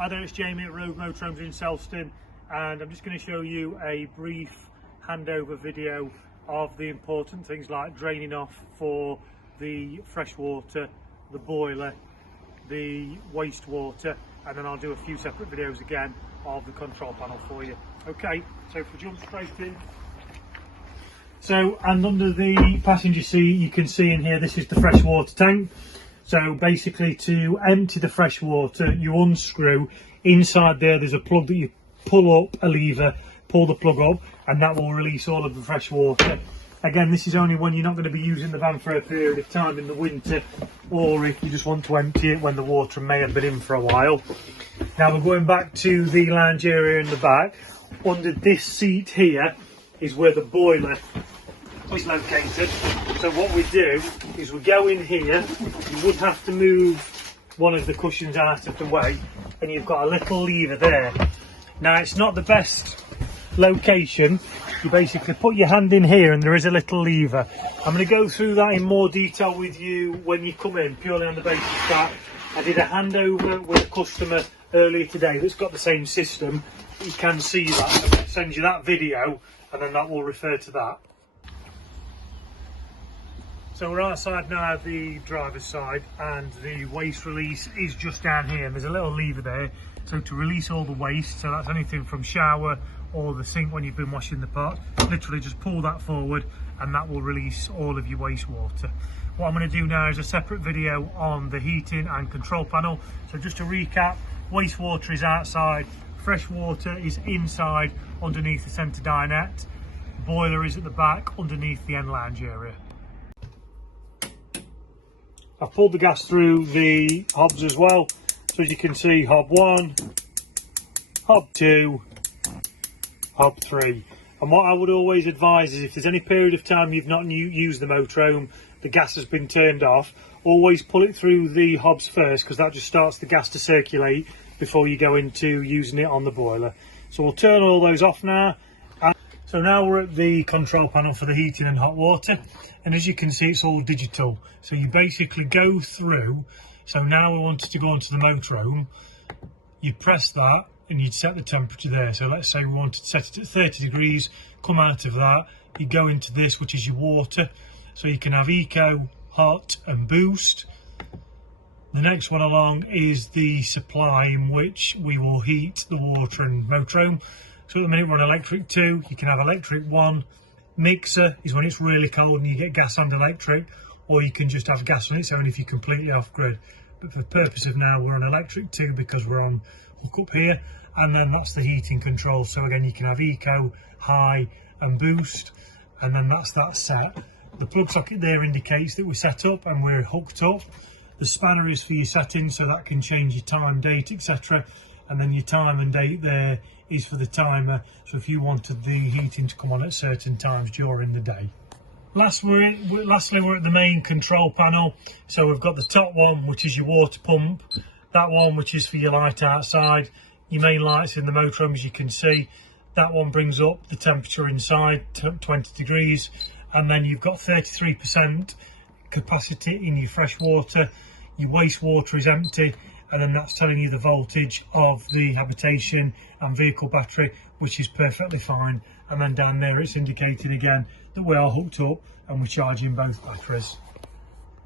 Hi there, it's Jamie at Rove Motorhomes in Selston, and I'm just going to show you a brief handover video of the important things like draining off for the fresh water, the boiler, the wastewater, and then I'll do a few separate videos again of the control panel for you. Okay, so if we jump straight in. So, and under the passenger seat you can see in here, this is the fresh water tank. So basically, to empty the fresh water, you unscrew. Inside there's a plug that you pull up, a lever, pull the plug up, and that will release all of the fresh water. Again, this is only when you're not going to be using the van for a period of time in the winter, or if you just want to empty it when the water may have been in for a while. Now we're going back to the lounge area in the back. Under this seat here is where the boiler is located. So what we do is we go in here. You would have to move one of the cushions out of the way, and you've got a little lever there. Now it's not the best location. You basically put your hand in here and there is a little lever. I'm going to go through that in more detail with you when you come in, purely on the basis that I did a handover with a customer earlier today that's got the same system. You can see that, so I'll send you that video and then that will refer to that. So we're outside now, the driver's side, and the waste release is just down here, and there's a little lever there. So to release all the waste, so that's anything from shower or the sink when you've been washing the pot, literally just pull that forward and that will release all of your wastewater. What I'm going to do now is a separate video on the heating and control panel. So just to recap, wastewater is outside, fresh water is inside underneath the centre dinette, boiler is at the back underneath the end lounge area. I've pulled the gas through the hobs as well, so as you can see, hob 1, hob 2, hob 3. And what I would always advise is if there's any period of time you've not used the motorhome, the gas has been turned off, always pull it through the hobs first, because that just starts the gas to circulate before you go into using it on the boiler. So we'll turn all those off now. So now we're at the control panel for the heating and hot water, and as you can see it's all digital. So you basically go through, so now we wanted to go onto the motorhome, you press that and you'd set the temperature there. So let's say we wanted to set it at 30 degrees, come out of that, you go into this, which is your water. So you can have eco, hot and boost. The next one along is the supply in which we will heat the water and motorhome. So at the minute we're on electric 2, you can have electric 1. Mixer is when it's really cold and you get gas and electric, or you can just have gas on its own if you're completely off grid. But for the purpose of now, we're on electric 2 because we're on hook up here, and then that's the heating control. So again, you can have eco, high and boost, and then that's that set. The plug socket there indicates that we're set up and we're hooked up. The spanner is for your settings, so that can change your time, date, etc. And then your time and date there is for the timer, so if you wanted the heating to come on at certain times during the day. Lastly, we're at the main control panel. So we've got the top one, which is your water pump, that one which is for your light outside, your main lights in the motorhome, as you can see. That one brings up the temperature inside to 20 degrees, and then you've got 33% capacity in your fresh water. Your wastewater is empty, and then that's telling you the voltage of the habitation and vehicle battery, which is perfectly fine. And then down there it's indicating again that we are hooked up and we're charging both batteries.